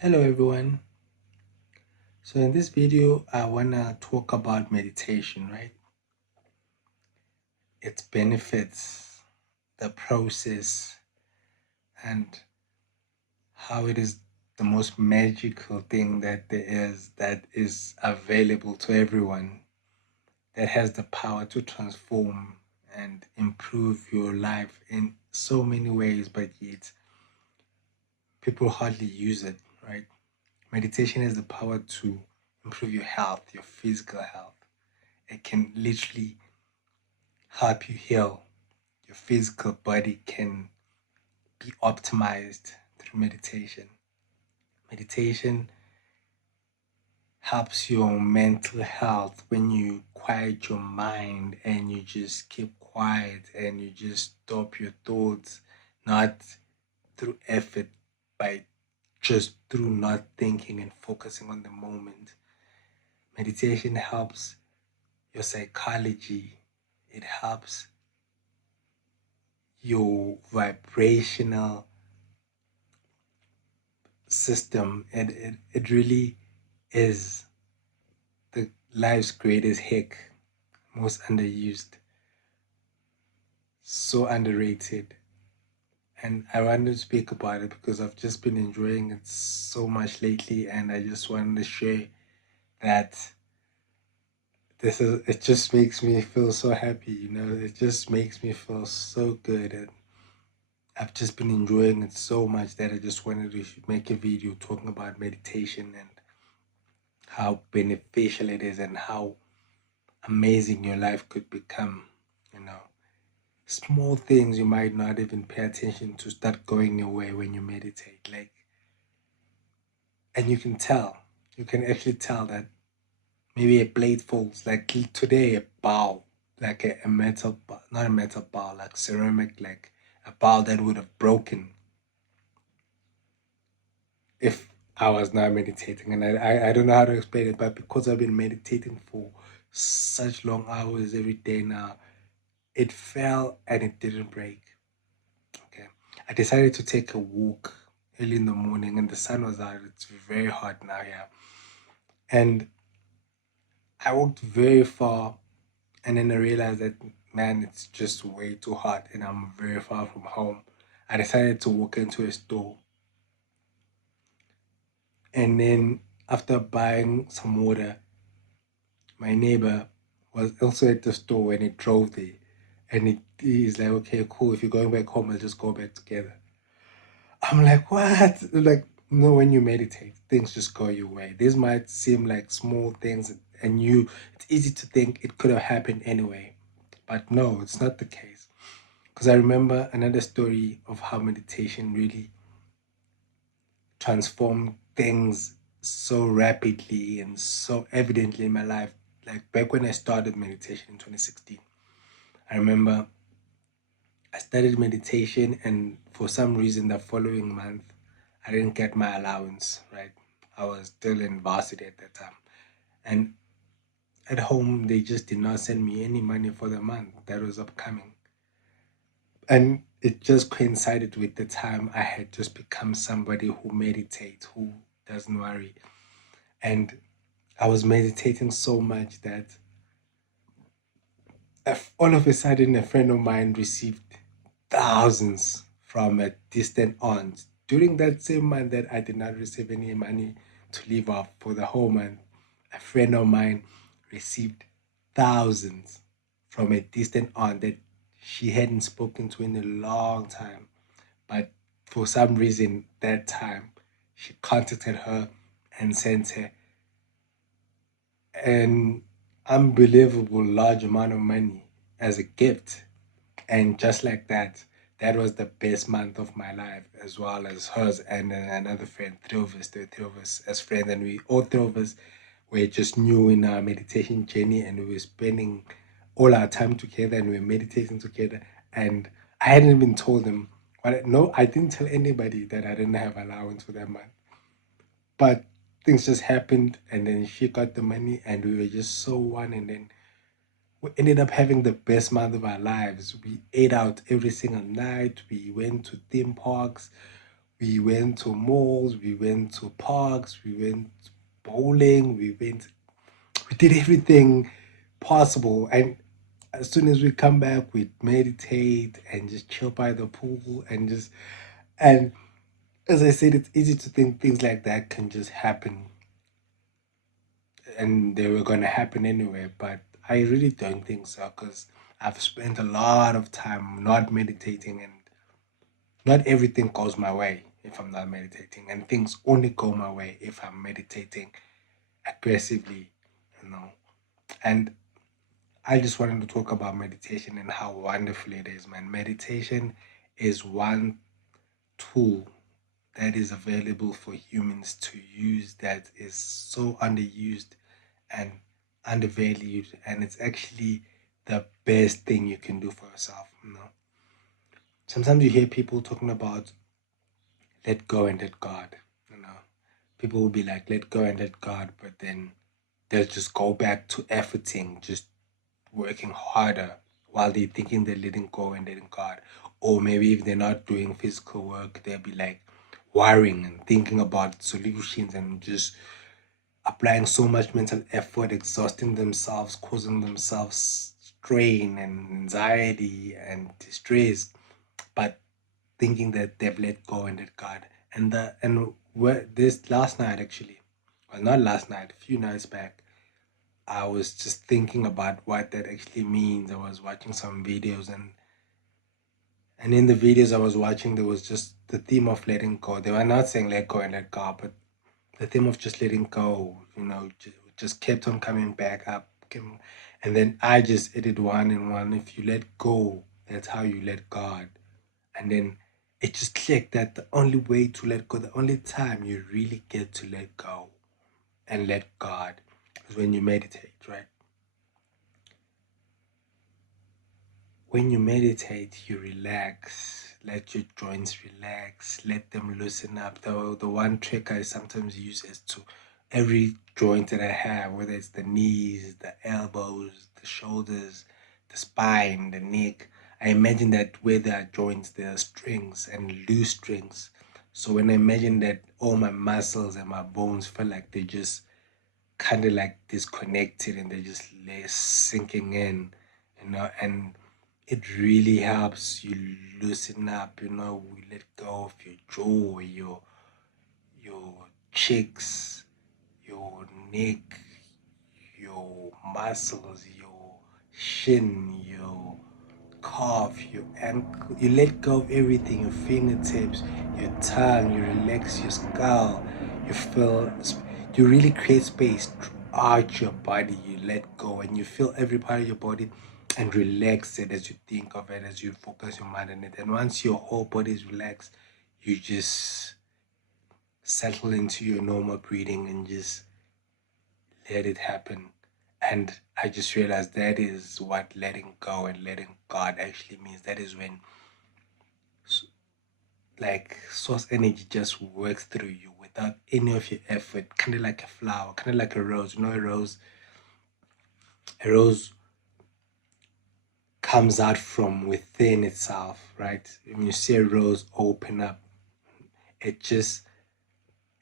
Hello everyone. So in this video, I want to talk about meditation, right? Its benefits, the process, and how it is the most magical thing that is available to everyone, that has the power to transform and improve your life in so many ways, but yet people hardly use it, right? Meditation has the power to improve your health, your physical health. It can literally help you heal. Your physical body can be optimized through meditation. Meditation helps your mental health when you quiet your mind and you just keep quiet and you just stop your thoughts, not through effort, by just through not thinking and focusing on the moment. Meditation helps your psychology, it helps your vibrational system, and it really is the life's greatest hack, most underused, so underrated. And I want to speak about it because I've just been enjoying it so much lately, and I just wanted to share that it just makes me feel so happy, it just makes me feel so good. And I've just been enjoying it so much that I just wanted to make a video talking about meditation and how beneficial it is and how amazing your life could become. You know, small things you might not even pay attention to start going your way when you meditate. And you can actually tell that maybe a plate falls. Like today, a bowl, like a metal, not a metal bowl, like ceramic, like a bowl that would have broken if I was not meditating. And I don't know how to explain it, but because I've been meditating for such long hours every day now, it fell and it didn't break. Okay. I decided to take a walk early in the morning and the sun was out. It's very hot now here. And I walked very far and then I realized that, man, it's just way too hot and I'm very far from home. I decided to walk into a store. And then after buying some water, my neighbor was also at the store when he drove there. And he's like, okay, cool. If you're going back home, let's just go back together. I'm like, what? Like, no, when you meditate, things just go your way. These might seem like small things, and it's easy to think it could have happened anyway. But no, it's not the case. Because I remember another story of how meditation really transformed things so rapidly and so evidently in my life. Like back when I started meditation in 2016, I remember I started meditation, and for some reason, the following month, I didn't get my allowance, right? I was still in varsity at that time. And at home, they just did not send me any money for the month that was upcoming. And it just coincided with the time I had just become somebody who meditates, who doesn't worry. And I was meditating so much that all of a sudden, a friend of mine received thousands from a distant aunt. During that same month that I did not receive any money to live off for the whole month, a friend of mine received thousands from a distant aunt that she hadn't spoken to in a long time. But for some reason, that time, she contacted her and sent her an unbelievable large amount of money as a gift. And just like that, that was the best month of my life, as well as hers and another friend, three of us, the three of us as friends. And we, all three of us, were just new in our meditation journey and we were spending all our time together and we were meditating together. And I hadn't even told them, but no, I didn't tell anybody that I didn't have allowance for that month. But things just happened and then she got the money and we were just so one. And then we ended up having the best month of our lives. We ate out every single night. We went to theme parks. We went to malls, we went to parks, we went bowling, we did everything possible. And as soon as we come back, we meditate and just chill by the pool and as I said, it's easy to think things like that can just happen and they were going to happen anyway. But I really don't think so because I've spent a lot of time not meditating, and not everything goes my way if I'm not meditating, and things only go my way if I'm meditating aggressively, you know. And I just wanted to talk about meditation and how wonderful it is, man. Meditation is one tool that is available for humans to use that is so underused and undervalued, and it's actually the best thing you can do for yourself, you know. Sometimes you hear people talking about let go and let God, you know. People will be like let go and let God, but then they'll just go back to efforting, just working harder while they're thinking they're letting go and letting God. Or maybe if they're not doing physical work, they'll be like worrying and thinking about solutions and just applying so much mental effort, exhausting themselves, causing themselves strain and anxiety and distress, but thinking that they've let go and let God. And where this last night actually, well not last night, a few nights back, I was just thinking about what that actually means. I was watching some videos and in the videos I was watching there was just the theme of letting go. They were not saying let go and let God, but the theme of just letting go, you know, just kept on coming back up. And then I just added one and one. If you let go, that's how you let God. And then it just clicked that the only way to let go, the only time you really get to let go and let God is when you meditate, right? When you meditate, you relax, let your joints relax, let them loosen up. The one trick I sometimes use is to every joint that I have, whether it's the knees, the elbows, the shoulders, the spine, the neck, I imagine that where there are joints, there are strings and loose strings. So when I imagine that all my muscles and my bones feel like they just kind of like disconnected and they're just less sinking in, you know, and it really helps you loosen up, you know, we let go of your jaw, your cheeks, your neck, your muscles, your shin, your calf, your ankle. You let go of everything, your fingertips, your tongue, you relax your skull, you feel, you really create space throughout your body. You let go and you feel every part of your body and relax it as you think of it, as you focus your mind on it. And once your whole body is relaxed, you just settle into your normal breathing and just let it happen. And I just realized that is what letting go and letting God actually means. That is when like source energy just works through you without any of your effort, kind of like a flower, kind of like a rose. You know, a rose comes out from within itself, right? When you see a rose open up, it just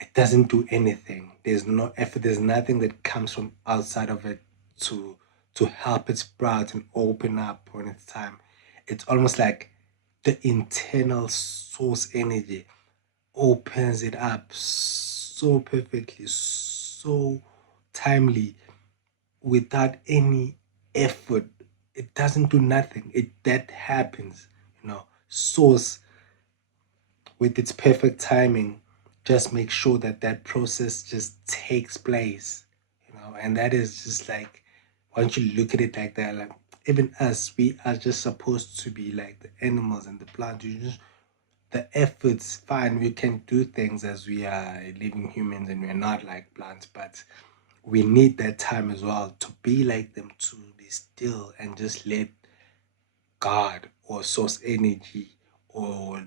it doesn't do anything. There's no effort. There's nothing that comes from outside of it to to help it sprout and open up when it's time. It's almost like the internal source energy opens it up so perfectly, so timely, without any effort. It doesn't do nothing. It that happens, you know. Source with its perfect timing just make sure that that process just takes place, you know. And that is just like once you look at it like that, like even us, we are just supposed to be like the animals and the plants. You just the efforts fine, we can do things as we are living humans and we're not like plants, but we need that time as well to be like them, to be still and just let God or source energy or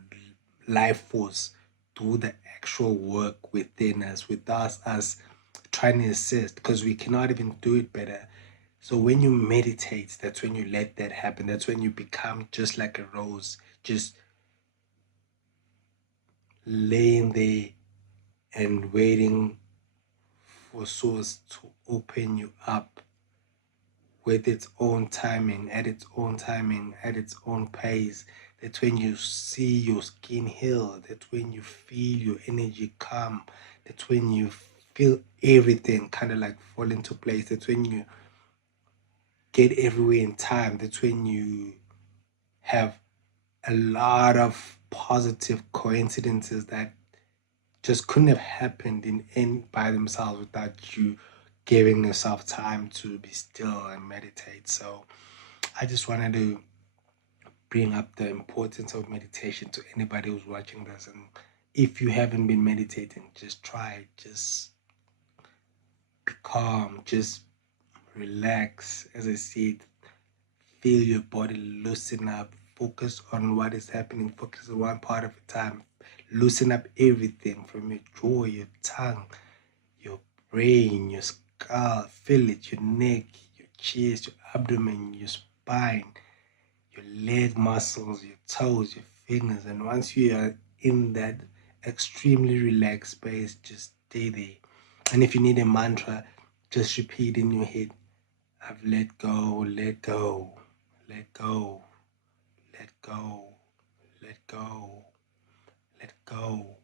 life force do the actual work within us without us trying to assist, because we cannot even do it better. So when you meditate, that's when you let that happen. That's when you become just like a rose, just laying there and waiting for source to open you up with its own timing, at its own timing, at its own pace. That's when you see your skin heal. That's when you feel your energy come. That's when you feel everything kind of like fall into place. That's when you get everywhere in time. That's when you have a lot of positive coincidences that just couldn't have happened in by themselves without you giving yourself time to be still and meditate. So I just wanted to bring up the importance of meditation to anybody who's watching this. And if you haven't been meditating, just try, just be calm, just relax. As I said, feel your body loosen up, focus on what is happening, focus on one part of the time, loosen up everything from your jaw, your tongue, your brain, your skull, feel it, your neck, your chest, your abdomen, your spine, your leg muscles, your toes, your fingers. And once you are in that extremely relaxed space, just stay there. And if you need a mantra, just repeat in your head, I've let go, let go, let go, let go, let go, let go.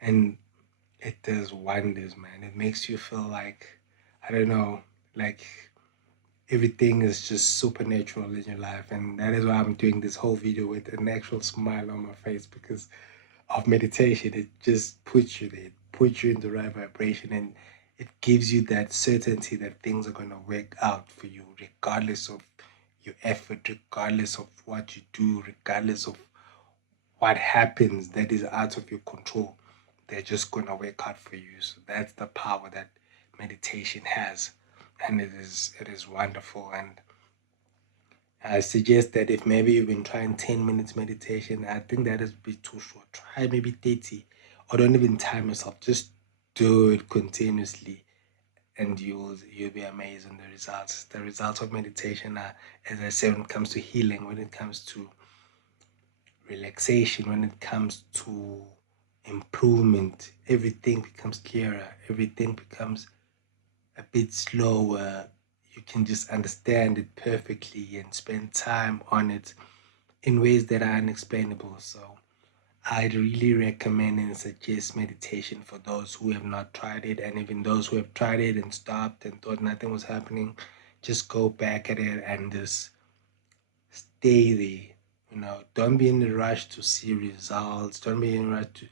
And it does wonders, man. It makes you feel like, I don't know, like everything is just supernatural in your life. And that is why I'm doing this whole video with an actual smile on my face, because of meditation. It just puts you there, it puts you in the right vibration, and it gives you that certainty that things are going to work out for you, regardless of your effort, regardless of what you do, regardless of what happens that is out of your control. They're just going to work out for you. So that's the power that meditation has, and it is wonderful. And I suggest that if maybe you've been trying 10 minutes meditation, I think that is a bit too short. Try maybe 30, or don't even time yourself. Just do it continuously, and you'll be amazed on the results. The results of meditation are, as I said, when it comes to healing, when it comes to relaxation, when it comes to improvement, everything becomes clearer, everything becomes a bit slower. You can just understand it perfectly and spend time on it in ways that are unexplainable. So I'd really recommend and suggest meditation for those who have not tried it, and even those who have tried it and stopped and thought nothing was happening. Just go back at it and just stay there. Don't be in a rush to see results. Don't be in a rush to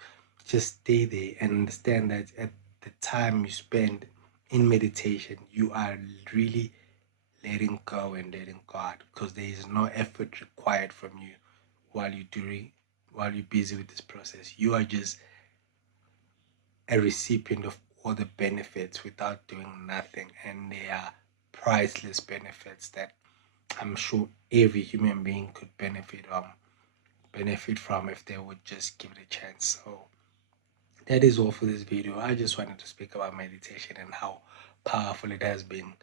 just stay there and understand that at the time you spend in meditation, you are really letting go and letting God, because there is no effort required from you while you're busy with this process. You are just a recipient of all the benefits without doing nothing, and they are priceless benefits that I'm sure every human being could benefit from if they would just give it a chance. So that is all for this video. I just wanted to speak about meditation and how powerful it has been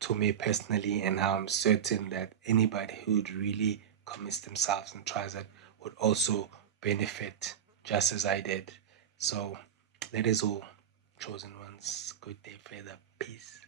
to me personally, and how I'm certain that anybody who would really commit themselves and tries it would also benefit just as I did. So that is all, chosen ones. Good day further. Peace.